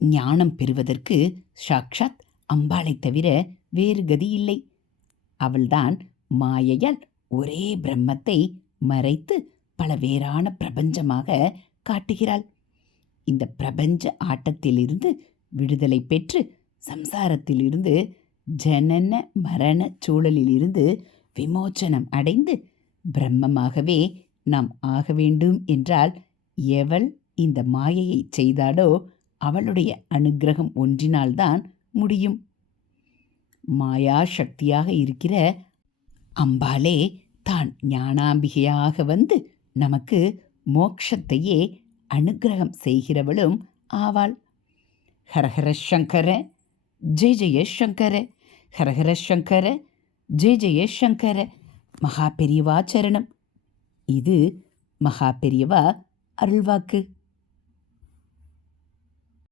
ஞானம் பெறுவதற்கு சாக்ஷாத் அம்பாளை தவிர வேறு கதி இல்லை. அவள்தான் மாயையால் ஒரே பிரம்மத்தை மறைத்து பல வேறான பிரபஞ்சமாக காட்டுகிறாள். இந்த பிரபஞ்ச ஆட்டத்திலிருந்து விடுதலை பெற்று சம்சாரத்திலிருந்து ஜனன மரண சூழலிலிருந்து விமோச்சனம் அடைந்து பிரம்மமாகவே நாம் ஆக வேண்டும் என்றால் எவள் இந்த மாயையை செய்தாலோ அவளுடைய அனுக்கிரகம் ஒன்றினால்தான் முடியும். மாயா சக்தியாக இருக்கிற அம்பாளே தான் ஞானாம்பிகையாக வந்து நமக்கு மோட்சத்தையே அனுக்கிரகம் செய்கிறவளும் ஆவாள். ஹரஹர சங்கர ஜெய ஜெய சங்கர, ஹரஹர சங்கர ஜெய ஜெய சங்கர. மகா பெரியவா சரணம். இது மகா பெரியவா அருள்வாக்கு.